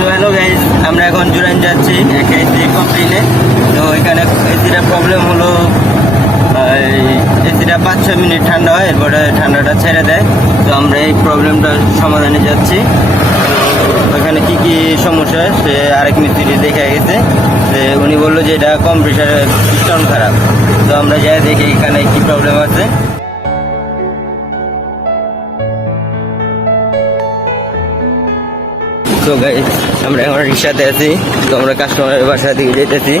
তো hello guys, আমরা এখন জুরাইন যাচ্ছি একটা এসি কোম্পানিতে। তো এখানে এসিটার প্রবলেম হলো এসিটা 5-6 মিনিট ঠান্ডা হয়, এরপরে ঠান্ডাটা ছেড়ে দেয়। তো আমরা এই প্রবলেমটার সমাধানে যাচ্ছি। তো এখানে কি কি সমস্যা সে আরেক মিস্ত্রি দেখে গেছে, উনি বললো যে এটা কম্প্রেসারের পিস্টন খারাপ। তো আমরা যাই দেখি এখানে কি প্রবলেম আছে। তো গাইস, আমরা এখন রিক্সাতে আছি। তো আমরা কাস্টমারের বাসার দিকে যেতেছি।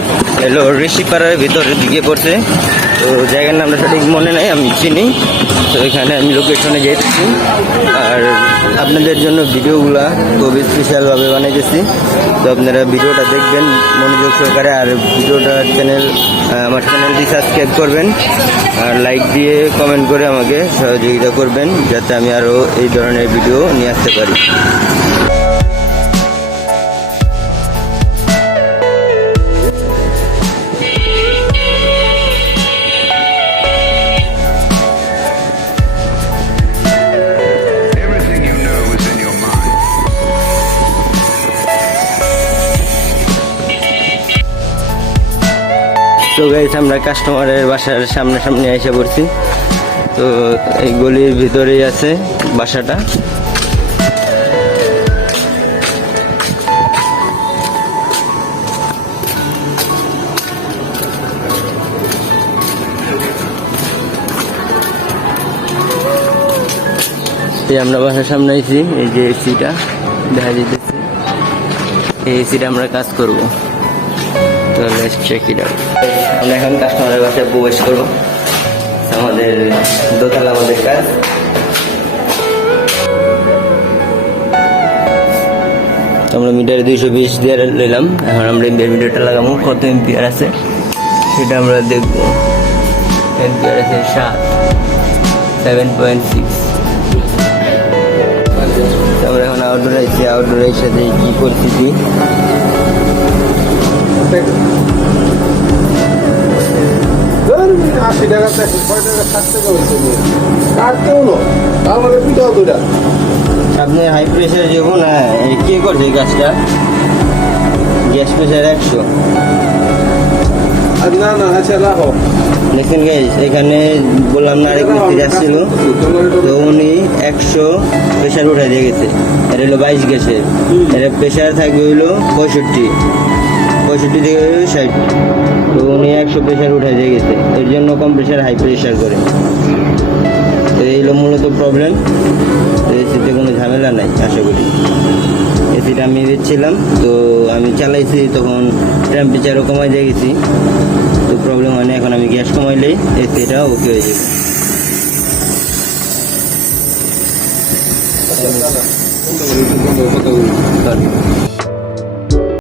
এলো ঋষিপাড়ার ভিতরের দিকে পড়ছে। তো জায়গার নামটা সঠিক মনে নেই, আমি চিনি। তো এখানে আমি লোকেশনে যেতেছি, আর আপনাদের জন্য ভিডিওগুলা খুবই স্পেশালভাবে বানাইতেছি। তো আপনারা ভিডিওটা দেখবেন মনোযোগ সহকারে, আর আমার চ্যানেলটি সাবস্ক্রাইব করবেন, আর লাইক দিয়ে কমেন্ট করে আমাকে সহযোগিতা করবেন, যাতে আমি আরও এই ধরনের ভিডিও নিয়ে আসতে পারি। তো গাইস, আমরা কাস্টমারের বাসার সামনে এসে পড়ছি। তো এই গলির ভিতরেই আছে বাসাটা। আমরা বাসার সামনে আইছি, এই যে এসিটা দেখা যেতেছে, এই এসিটা আমরা কাজ করবো। তো লেটস চেক ইট আউট। আমরা এখন কাস্টমারের বাসায় প্রবেশ করবো। আমাদের দোতলা আমাদের কাজ। আমরা মিটারে 220 দিয়ে নিলাম। এখন আমরা মিটারটা লাগাবো, কত এম্পিয়ার আছে সেটা আমরা দেখবো। এম্পিয়ার আছে 7.6। আমরা এখন আউটডোর আইছি। আউটডোরের সাথে কি পরিস্থিতি, আপনি হাই প্রেশার যাবো না, কে করছে এই কাজটা? Gas pressure 100। দেখেন গাইস, এখানে বললাম না আরেক মিস্ত্রি আসছিল, তো উনি 100 প্রেশার উঠাই দিয়ে গেছে। এটা হলো 22 গ্যাসের, এটা প্রেশার থাকবে হইলো 65 থেকে 60। তো উনি 100 প্রেশার উঠাই দিয়ে গেছে, এর জন্য কম প্রেশার হাই প্রেশার করে। তো এই হলো মূলত প্রবলেম। তো এসিতে কোনো ঝামেলা নাই আশা করি। এসিটা আমি দিচ্ছিলাম, তো আমি চালাইছি, তখন টেম্পারেচারও কমাই দিয়ে গেছি, তো প্রবলেম হয় না। এখন আমি গ্যাস কমাইলেই এসিটা ওকে হয়ে যাবে।